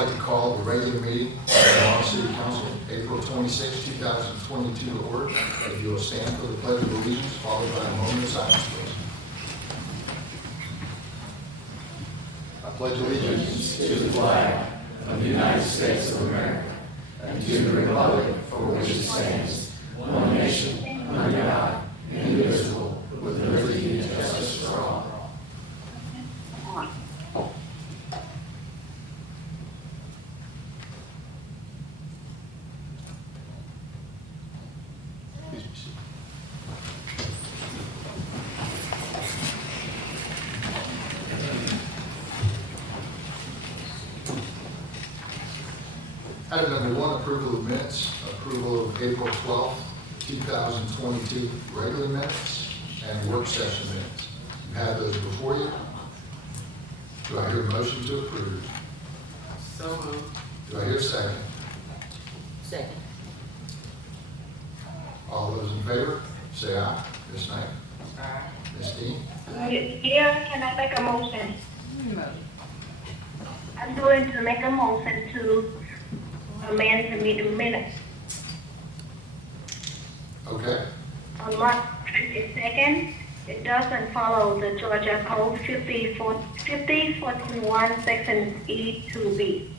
like to call the regular meeting of the Morrow City Council, April 26, 2022 to order. If you will stand for the pledge of allegiance, followed by a moment of silence, please. I pledge allegiance to the flag of the United States of America and to the republic for which it stands, one nation, under God, indivisible, with liberty and justice for all. Please be seated. Item number 1, approval of minutes. Approval of April 12th, 2022 regular minutes and work session minutes. You have those before you. Do I hear a motion to approve? So moved. Do I hear a second? Second. All those in favor, say aye. Ms. Knight? Aye. Ms. Dean? Yeah, can I make a motion? I'm going to make a motion to amend the meeting minutes Okay. on March 22nd. It doesn't follow the Georgia Code 50.41 Section E to B.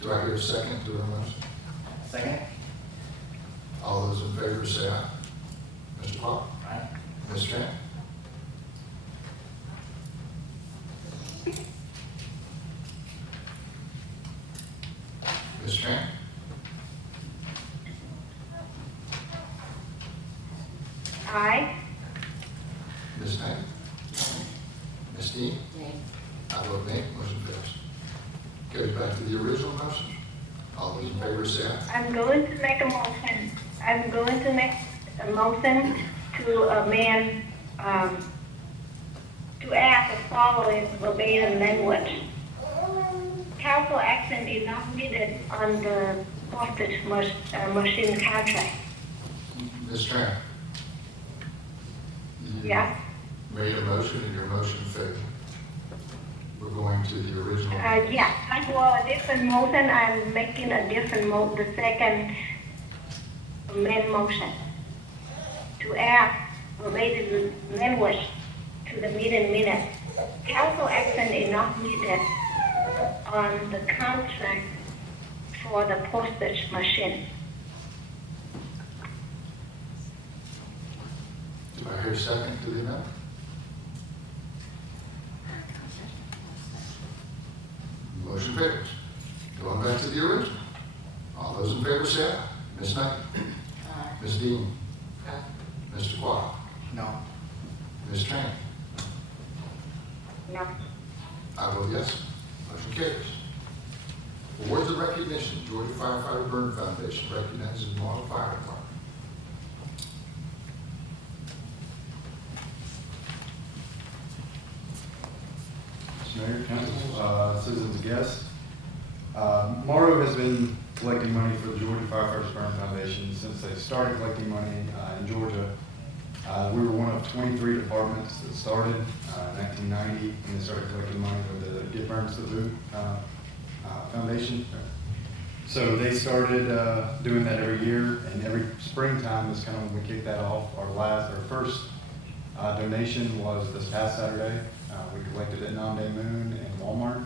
Do I hear a second to the motion? Second. All those in favor, say aye. Mr. Clark? Aye. Ms. Tran? Ms. Tran? Aye. Ms. Knight? Ms. Dean? Nay. I vote nay, motion passed. Goes back to the original motion. All those in favor say aye. I'm going to make a motion. I'm going to make a motion to amend, to add the following verbatim language. Council action is not needed on the postage machine contract. Ms. Tran? You Yeah. Made a motion and your motion failed. We're going to the original. Yeah, I for a different motion, I'm making a different the second main motion. To add related language to the meeting minutes. Council action is not needed on the contract for the postage machine. Do I hear a second to the amendment? Motion fails. Going back to the original. All those in favor say aye. Ms. Knight? Aye. Ms. Dean? Aye. Mr. Clark? No. Ms. Tran? No. I vote yes. Motion carries. Awards of recognition. Georgia Firefighter Burn Foundation recognizes the Morrow Fire Department. Mayor, Council, citizens, guests. Morrow has been collecting money for the Georgia Firefighters Burn Foundation since they started collecting money in Georgia. We were one of 23 departments that started in 1990, and they started collecting money for the Get Burns to Boot Foundation. So they started doing that every year, and every springtime is kind of when we kick that off. Our first donation was this past Saturday. We collected at Nom De Moon and Walmart.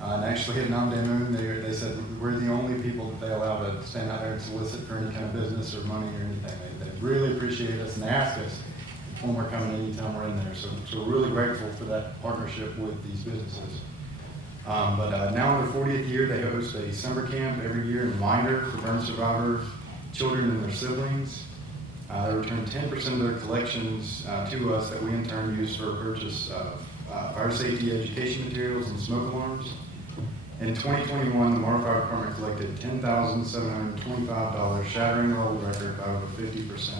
And actually at Nom De Moon, they said we're the only people that they allow to stand out there and solicit for any kind of business or money or anything. They really appreciate us, and they ask us when we're coming anytime we're in there. So we're really grateful for that partnership with these businesses. But now in their 40th year, they host a summer camp every year in Reminder for burn survivors, children and their siblings. They return 10% of their collections to us that we in turn use for purchase of fire safety education materials and smoke alarms. In 2021, the Morrow Fire Department collected $10,725, shattering the world record by over 50%.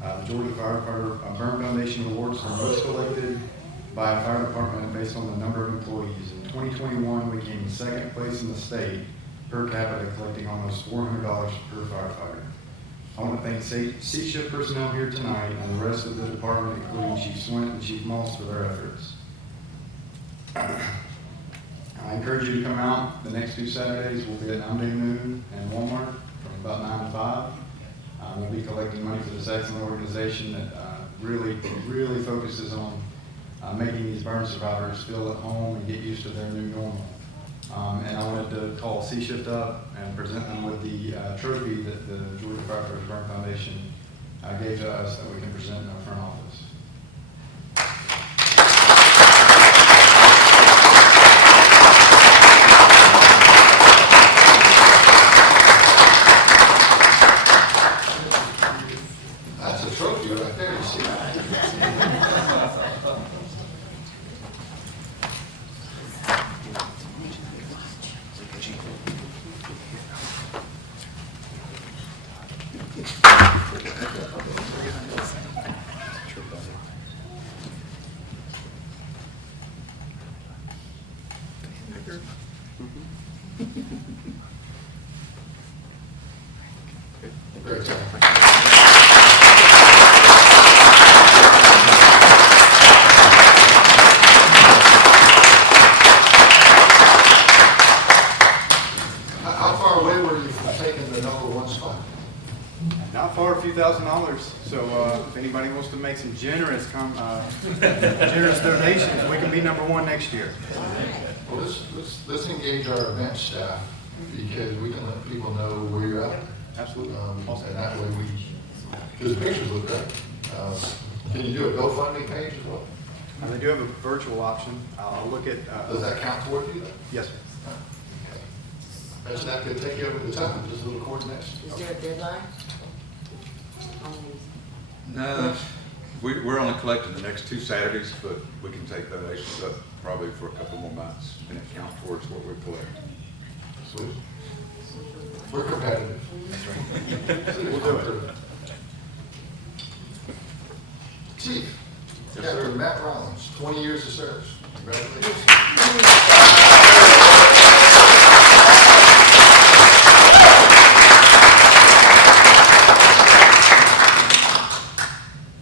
The Georgia Firefighter Burn Foundation Awards are most collected by a fire department based on the number of employees. In 2021, we came in second place in the state per capita, collecting almost $400 per firefighter. I want to thank Sea Shift personnel here tonight and the rest of the department, including Chief Swint and Chief Moss, for their efforts. I encourage you to come out. The next 2 Saturdays will be at Monday noon and Walmart from about 9 to 5. We'll be collecting money for this excellent organization that really focuses on making these burn survivors feel at home and get used to their new normal. And I wanted to call Sea Shift up and present them with the trophy that the Georgia Firefighters Burn Foundation gave to us that we can present in our front office. That's a trophy right there, you see. Great job. How far away were you from taking the #1 spot? Not far, a few $1,000s. So if anybody wants to make some generous donations, we can be #1 next year. Well, let's engage our event staff, because we can let people know where you're at. Absolutely. And that way because the pictures look great. Can you do a GoFundMe page as well? They do have a virtual option. I'll look at. Does that count toward you though? Yes, sir. Okay. That's not going to take you over the time, just a little coordination. Is there a deadline? No, we're only collecting the next 2 Saturdays, but we can take donations up probably for a couple more months and it count towards what we collect. Sweet. We're competitive. We'll do it. Chief, Captain Matt Rollins, 20 years of service. Congratulations.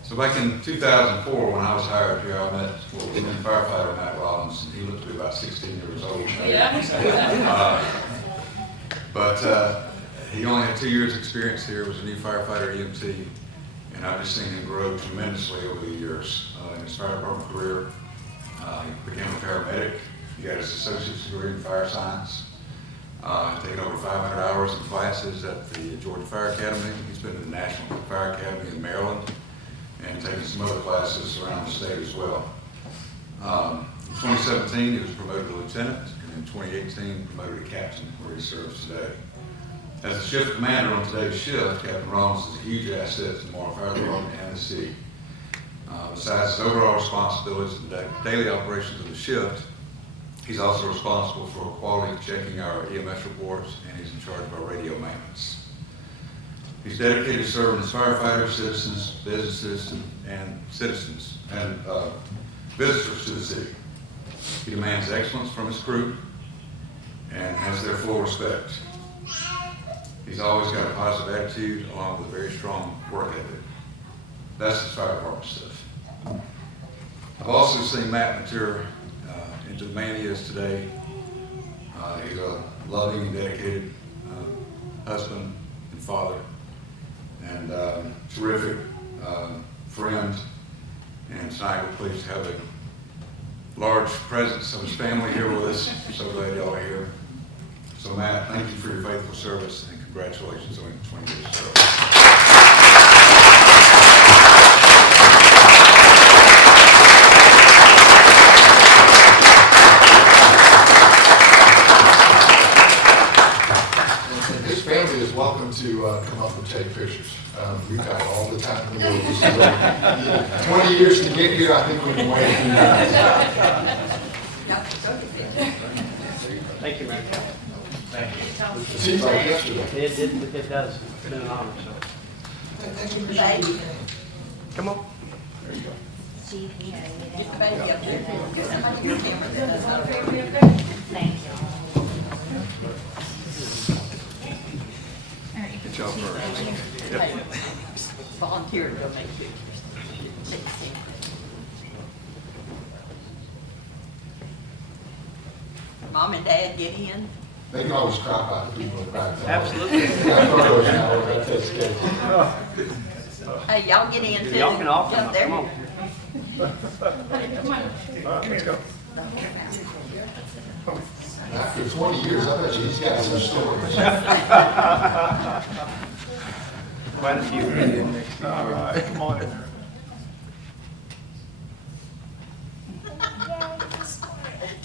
So back in 2004, when I was hired here, I met Lieutenant Firefighter Matt Rollins, and he looked to be about 16 years old. But he only had 2 years experience here, was a new firefighter EMT, and I've just seen him grow tremendously over the years in his fire department career. He became a paramedic. He got his associate's degree in fire science. Taken over 500 hours in classes at the Georgia Fire Academy. He's been in the National Fire Academy in Maryland and taken some other classes around the state as well. In 2017, he was promoted to lieutenant, and in 2018, promoted to captain, where he serves today. As the shift commander on today's shift, Captain Rollins is a huge asset to the Morrow Fire Department and the city. Besides his overall responsibilities in the daily operations of the shift, he's also responsible for quality checking our EMS reports, and he's in charge of our radio maintenance. He's dedicated to serving his firefighters, citizens, businesses, and visitors to the city. He demands excellence from his crew and has their full respect. He's always got a positive attitude along with a very strong work ethic. That's his fire department stuff. I've also seen Matt mature into the man he is today. He's a loving and dedicated husband and father, and terrific friend. And tonight we're pleased to have a large presence of his family here with us. I'm so glad y'all are here. So Matt, thank you for your faithful service and congratulations on your 20 years of service. His family is welcome to come up and take pictures. We've got all the time in the world. So, 20 years to get here, I think we can wait. Thank you, Mayor. It seems like yesterday. It does. It's been an honor, so. Come on. There you go. Get the baby up there. Get somebody on camera that does not appear to be up there. Thank you. All right. Meet y'all first. Hey, volunteer to go make pictures. Mom and Dad get in? They can always crop out the people in the back. Absolutely. Yeah, photos now, that takes care of it. Hey, y'all get in too. Y'all can all come Jump up, there. come on. After 20 years, I bet you he's got some stories. Quite a few. All right, come on.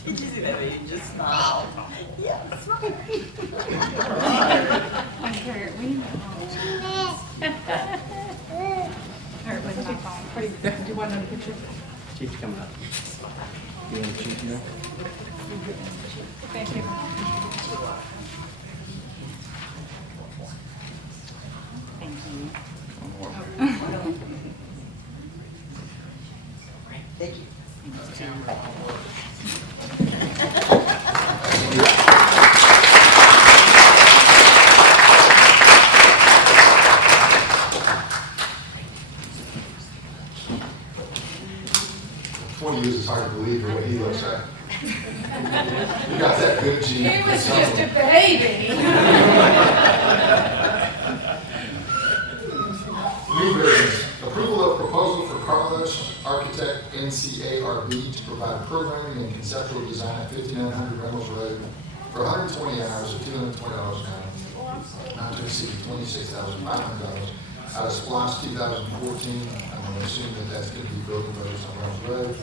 Did you see that video? Just smile. Yes. Chief's coming up. You want the chief here? Thank you. 20 years is hard to believe for what he looks like. You got that good gene. He was just a baby. New business, approval of proposal for Carlos Architect NCARB to provide programming and conceptual design at 5900 Reynolds Road for 120 hours at $220 an hour, not to exceed $26,500 out of SPLOST 2014. I'm going to assume that that's going to be building roads on Reynolds Road,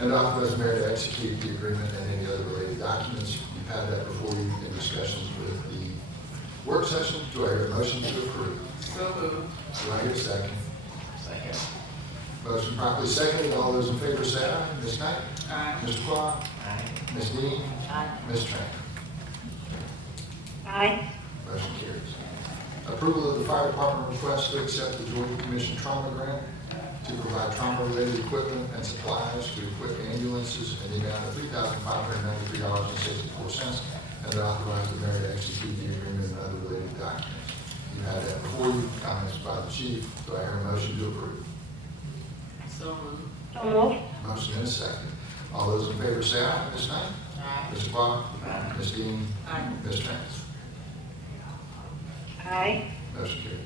and authorize the mayor to execute the agreement and any other related documents. You've had that before you in discussions with the work session. Do I hear a motion to approve? Do I hear a second? Second. Motion properly seconded. All those in favor say aye. Ms. Knight? Aye. Mr. Clark? Aye. Ms. Dean? Aye. Ms. Trainer? Aye. Motion carries. Approval of the fire department request to accept the Georgia Commission Trauma Grant to provide trauma-related equipment and supplies to equip ambulances in the amount of $3,593.64, and to authorize the mayor to execute the agreement and other related documents. You had that before you, comments by the chief. Do I hear a motion to approve? So moved. Motion and a second. All those in favor say aye. Ms. Knight? Aye. Mr. Clark? Aye. Ms. Dean? Aye. Ms. Trainer? Aye. Motion carries.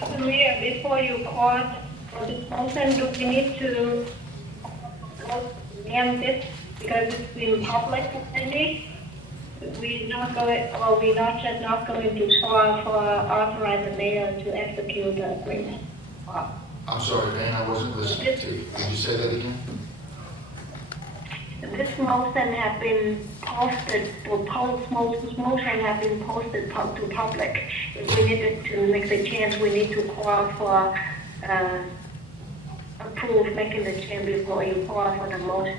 Mr. Mayor, before you call for this motion, do we need to name this because it's been public already? We're not going, or we're not just not going to call for authorize the mayor to execute the agreement. I'm sorry, Van, I wasn't listening to you. Did you say that again? This motion has been posted, proposed motion has been posted to public. If we needed to make the change, we need to call for, approve making the change before you call for the motion.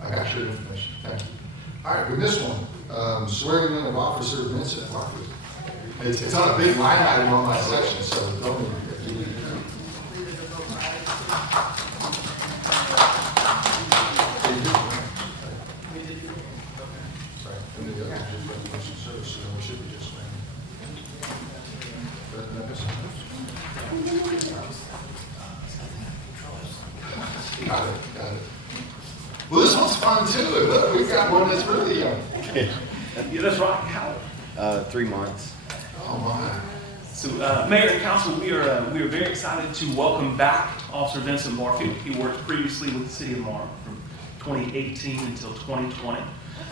I got your information. Thank you. All right, we missed one. Swearing in of Officer Vincent Barkley. It's on a big line item on my section, so don't even. Got it. Well, this one's fun too. Look, we've got one that's really young. Yeah, that's right. How? 3 months. Oh my. So, Mayor and Council, we are very excited to welcome back Officer Vincent Barfield. He worked previously with the City of Morrow from 2018 until 2020,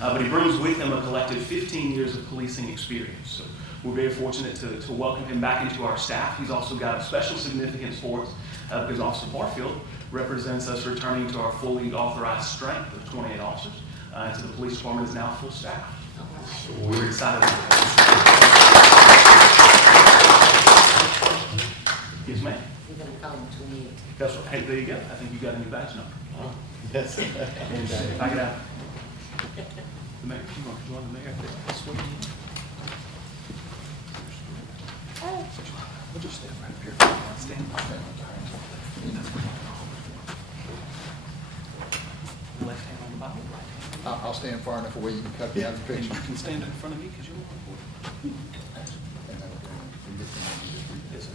but he brings with him a collective 15 years of policing experience. So we're very fortunate to welcome him back into our staff. He's also got a special significance for us because Officer Barfield represents us returning to our fully authorized strength of 28 officers. So the police department is now full staff. So we're excited. Yes, ma'am. You're gonna call him 28. That's right. Hey, there you go. I think you got a new badge number. Yes. And if I could have the mayor, you want the mayor to swear you in? We'll just stand right up here. Stand by. Left hand on the Bible, right hand. I'll stand far enough away, you can cut me out of the picture. You can stand in front of me because you're recording. And that'll go in. You get the name, you just read it. Yes, sir.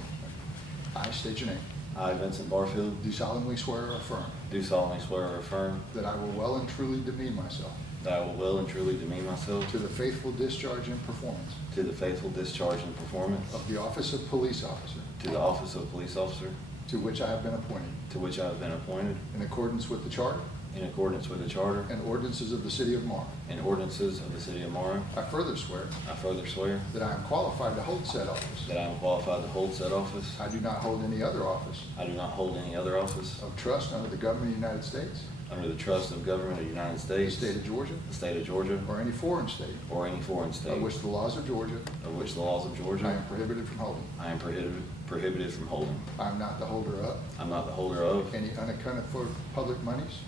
I state your name. I, Vincent Barfield, Do solemnly swear or affirm do solemnly swear or affirm that I will well and truly demean myself that I will well and truly demean myself to the faithful discharge and performance to the faithful discharge and performance of the office of police officer to the office of police officer to which I have been appointed to which I have been appointed in accordance with the charter in accordance with the charter and ordinances of the city of Morrow. and ordinances of the city of Morrow. I further swear I further swear that I am qualified to hold said office. that I am qualified to hold said office. I do not hold any other office I do not hold any other office of trust under the government of the United States, under the trust of government of the United the States, state of Georgia, the state of Georgia, or any foreign state or any foreign state of which the laws of Georgia of which the laws of I Georgia am prohibited from holding. I am prohibited from holding. I am not the holder of I'm not the holder of any unaccounted for public monies,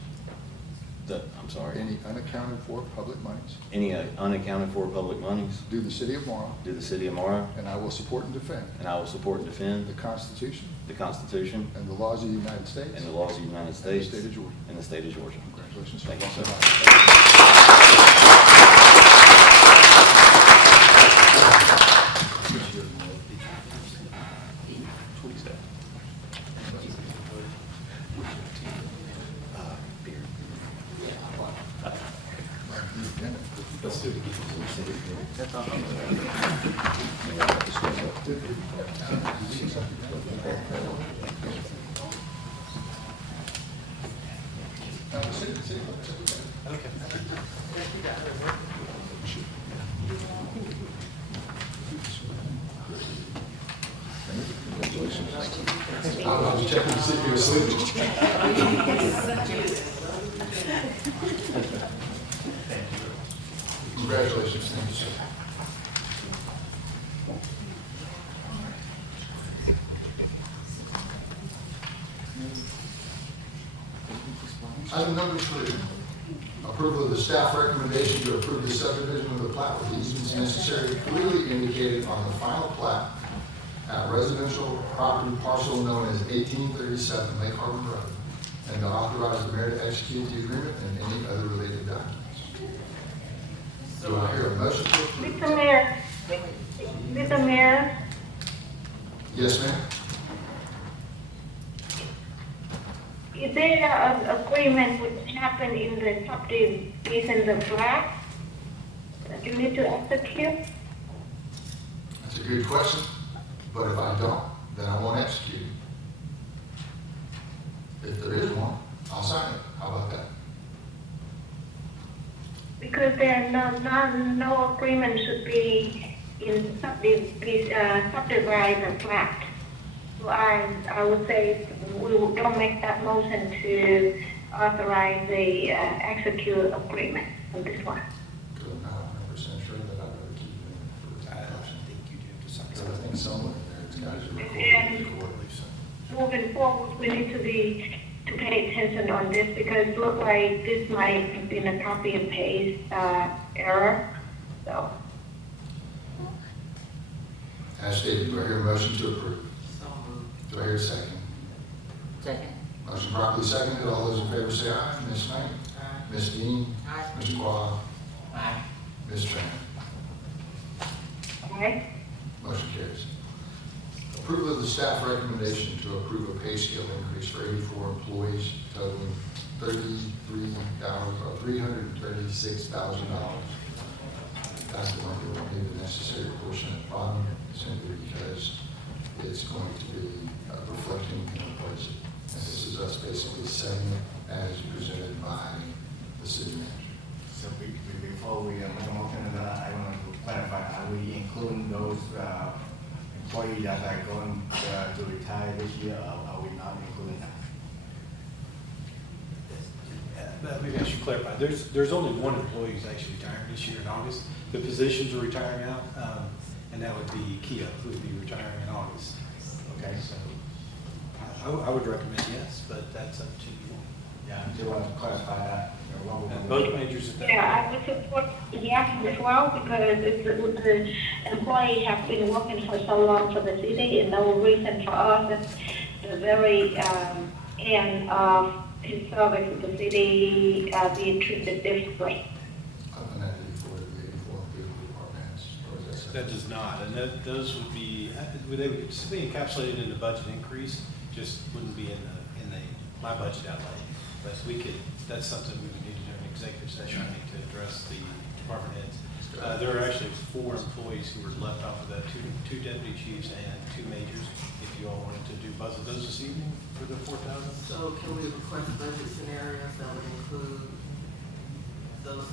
I'm sorry, any unaccounted for public monies any unaccounted for public monies due the city of Morrow, due the city of Morrow, and I will support and defend and I will support and defend the Constitution the Constitution and the laws of the United States and the laws of the United States state of Georgia. and the state of Georgia. Congratulations. Thank you, sir. Tweaks that. Let's do it again. I was checking to see if you were sleeping. Congratulations, thank you, sir. Item number 3, approval of the staff recommendation to approve the subdivision of the plat with easements necessary clearly indicated on the final plat at residential property parcel known as 1837 Lake Harbor Road, and to authorize the mayor to execute the agreement and any other related documents. Do I hear a motion to approve? Mr. Mayor, Yes, ma'am? is there an agreement which happened in the subdivision of flat that you need to execute? That's a good question, but if I don't, then I won't execute it. If there is one, I'll sign it. How about that? Because there no agreement should be in subdivided flat. So I would say we don't make that motion to authorize the execute agreement on this one. Because I'm not 100% sure that I'd rather keep it in for. I don't think you do have to sign Because I think somewhere in there, it's got to be And- recorded quarterly, so. Moving forward, we need to pay attention on this because it looks like this might have been a copy and paste error. So, As stated, do I hear a motion to approve? Do I hear a second? Second. Motion properly seconded. All those in favor say aye. Ms. Knight? Aye. Ms. Dean? Aye. Mr. Quad? Aye. Ms. Tran? okay? Motion carries. Approval of the staff recommendation to approve a pay scale increase for 84 employees totaling $336,000. That's the one we don't need the necessary portion at the bottom, simply because it's going to be reflecting in the budget. And this is us basically setting it as presented by the city manager. So before we make a motion, I want to clarify, are we including those employees that are going to retire this year, or are we not including that? Let me ask you to clarify. There's only one employee who's actually retiring this year in August. The positions are retiring out, and that would be Kia, who would be retiring in August. Okay, so I would recommend yes, but that's up to you. Yeah, I just want to clarify that. And both majors at that. Yeah, I would support yes as well because the employee have been working for so long for the city and no reason for us at the very end of his service with the city being treated differently. That does not, and those would be, they would still be encapsulated in the budget increase, just wouldn't be in my budget outlay. But that's something we would need to do in executive session, I think, to address the department heads. There are actually 4 employees who were left off of that, two deputy chiefs and 2 majors. If you all wanted to do both of those this evening for the 4,000. So can we request budget scenarios that would include those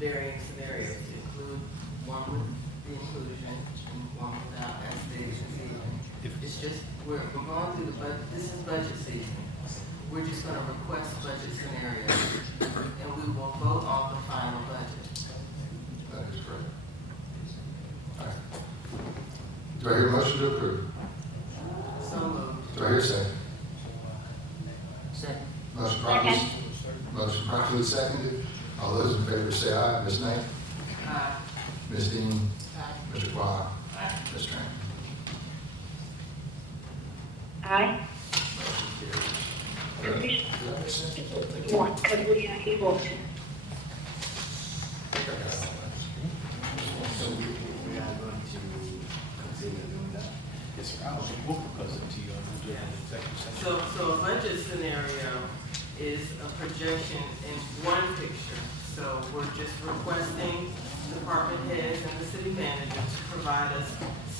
varying scenarios, to include one with the inclusion and one without, as stated this evening? It's just, we're going through the budget, this is budget season. We're just gonna request budget scenarios, and we will vote on the final budget. That is correct. All right. Do I hear a motion to approve? So moved. Do I hear a second? Second. Motion properly seconded. All those in favor say aye. Ms. Knight? Aye. Ms. Dean? Aye. Mr. Quah? Ms. Tran? Aye. Motion carries. Did I miss anything? One, because we are able to. So we are going to consider doing that. Yes, sir. We'll propose it to you, and we'll do it in the executive session. So a budget scenario is a projection in one picture. So we're just requesting department heads and the city manager to provide us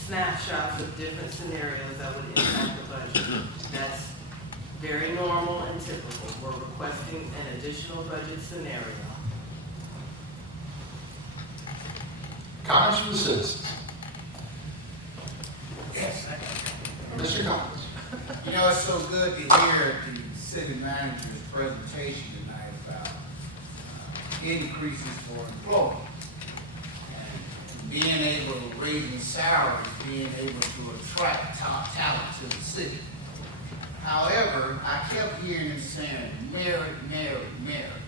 snapshots of different scenarios that would impact the budget. That's very normal and typical. We're requesting an additional budget scenario. Comments from the citizens? Yes. Mr. Collins? You know, it's so good to hear the city manager's presentation tonight about increases for employees. And being able to raise salaries, being able to attract top talent to the city. However, I kept hearing him saying merit, merit, merit.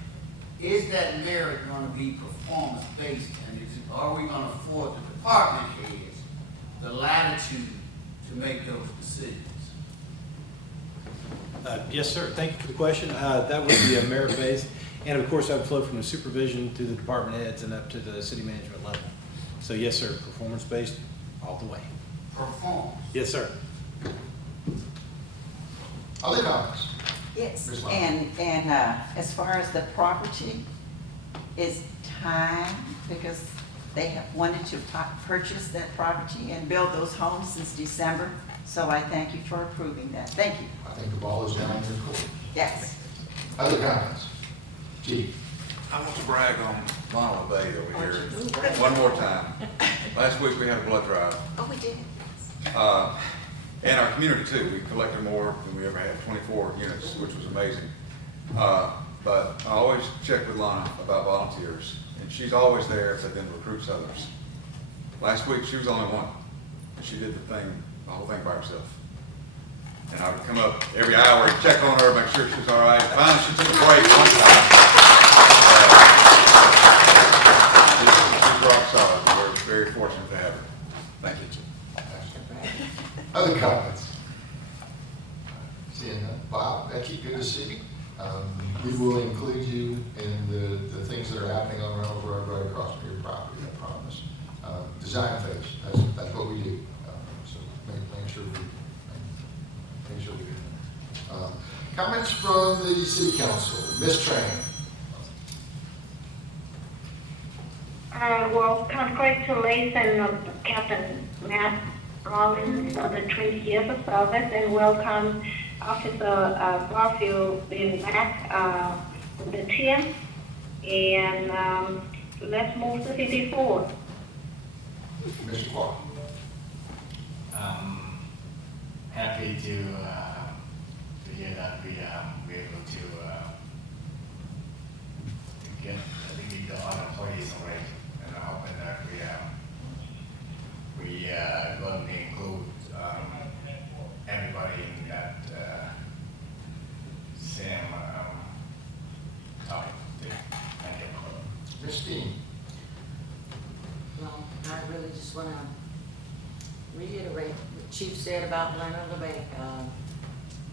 Is that merit going to be performance-based? And are we going to afford the department heads the latitude to make those decisions? Yes, sir. Thank you for the question. That would be a merit-based, and of course, that would flow from the supervision to the department heads and up to the city management level. So yes, sir, performance-based all the way. Performance. Yes, sir. Other comments? Yes, Ms. Lyon. and as far as the property, is time, because they have wanted to purchase that property and build those homes since December. So I thank you for approving that. Thank you. I think the ball is down in your court. Yes. Other comments? Chief? I want to brag on Ronald Bay over here one more time. Last week we had a blood drive. Oh, we did. And our community too. We collected more than we ever had, 24 units, which was amazing. But I always check with Lana about volunteers, and she's always there to then recruits others. Last week she was the only one. She did the whole thing by herself. And I would come up every hour and check on her, make sure she was all right. Finally, she took a break one time. She's rock solid. We're very fortunate to have her. Thank you. Other comments? Seeing none. Bob, Becky, good to see you. We will include you in the things that are happening on Reynolds Road right across from your property, I promise. Design phase, that's what we do. So make sure we do that. Comments from the city council. Ms. Tran? Well, congratulations, Captain Matt Rollins, for the 20 years of service, and welcome Officer Barfield being back with the team. And let's move to 54. Mr. Clark? Happy to hear that we are able to get, I think, the other employees already, and I'm hoping that we going to include everybody in that same topic. Thank you. Ms. Dean? Well, I really just want to reiterate what Chief said about Leonard LeBay.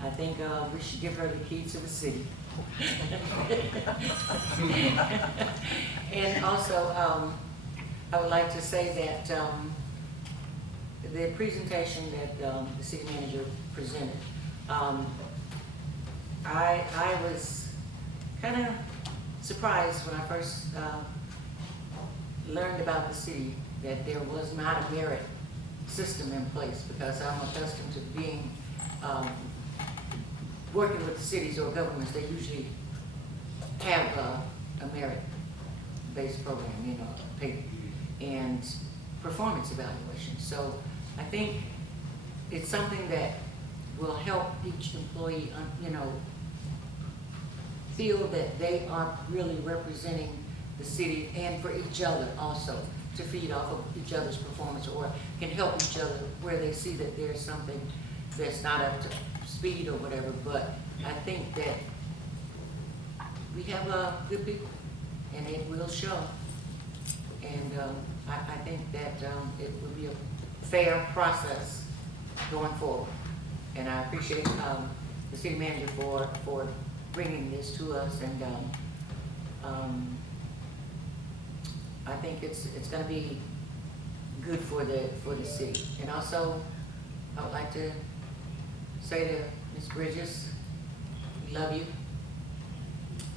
I think we should give her the key to the city. And also, I would like to say that the presentation that the city manager presented, I was kind of surprised when I first learned about the city that there was not a merit system in place, because I'm accustomed to being, working with cities or governments. They usually have a merit-based program, you know, pay and performance evaluation. So I think it's something that will help each employee, you know, feel that they are really representing the city, and for each other also, to feed off of each other's performance, or can help each other where they see that there's something that's not up to speed or whatever. But I think that we have good people, and it will show. And I think that it will be a fair process going forward. And I appreciate the city manager for bringing this to us, and I think it's going to be good for the city. And also, I would like to say to Ms. Bridges, we love you.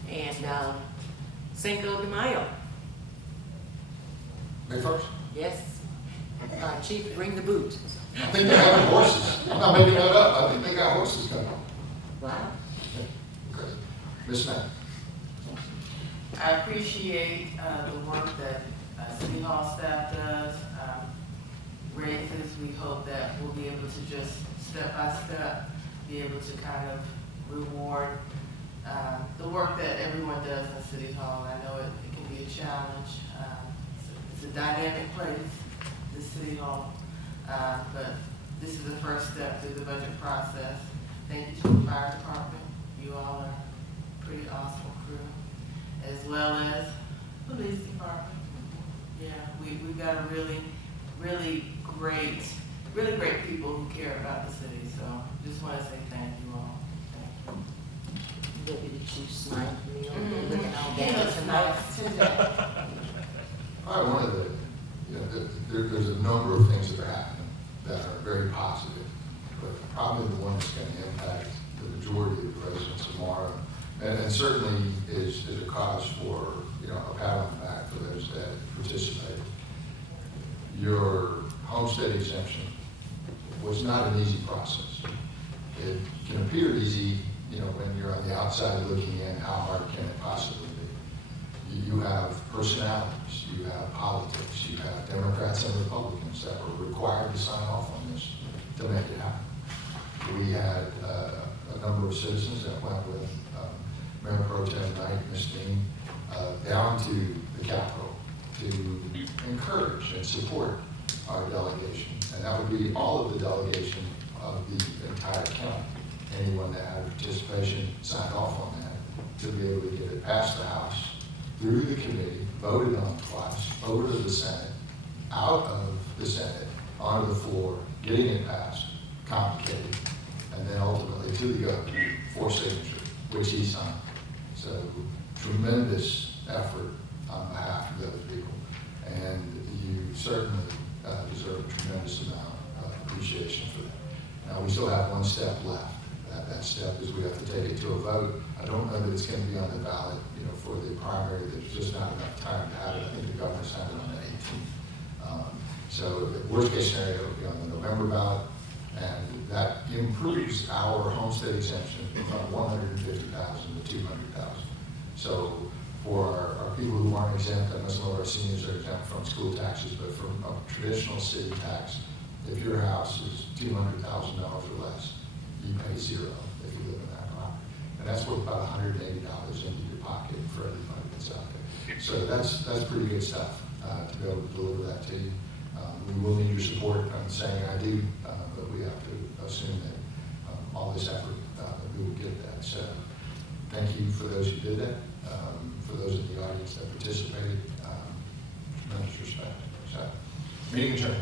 And Cinco de Mayo. May 1st? Yes. Chief, bring the boot. I think they're having horses. I'm not making that up. I think they got horses coming. Wow. Okay. Ms. Smith? I appreciate the work that City Hall staff does. Raises, we hope that we'll be able to just step by step be able to kind of reward the work that everyone does in City Hall. I know it can be a challenge. It's a dynamic place, the City Hall, but this is the first step through the budget process. Thank you to the fire department. You all are a pretty awesome crew, as well as police department. Yeah, we've got a really great people who care about the city. So just want to say thank you all. Thank you. Deputy Chief Snipe, looking all He bad looks tonight. nice today. All right, one of the, you know, there's a number of things that are happening that are very positive, but probably the one that's going to impact the majority of the residents of Morrow, and certainly is a cause for, you know, a pat on the back for those that participate. Your homestead exemption was not an easy process. It can appear easy, you know, when you're on the outside looking in. How hard can it possibly be? You have personalities, you have politics, you have Democrats and Republicans that were required to sign off on this to make it happen. We had a number of citizens that went with Mayor Pro Tem Knight, Ms. Dean, down to the Capitol to encourage and support our delegation. And that would be all of the delegation of the entire county. Anyone that had participation signed off on that to be able to get it past the House, through the committee, voted on twice, over to the Senate, out of the Senate, onto the floor, getting it passed, complicated, and then ultimately to the governor for signature, which he signed. So tremendous effort on behalf of those people. And you certainly deserve a tremendous amount of appreciation for that. Now, we still have one step left. That step is we have to take it to a vote. I don't know that it's going to be on the ballot, you know, for the primary. There's just not enough time to have it. I think the governor signed it on the 18th. So the worst case scenario will be on the November ballot, and that improves our homestead exemption from 150,000 to 200,000. So for our people who aren't exempt, I know some of our seniors are exempt from school taxes, but from a traditional city tax, if your house is $200,000 or less, you pay zero if you live in that property. And that's worth about $180 into your pocket for everybody that's out there. So that's pretty good stuff to be able to deliver that to you. We will need your support. I'm saying I do, but we have to assume that all this effort, we will get that. So thank you for those who did that. For those in the audience that participated, tremendous respect. So, meeting adjourned.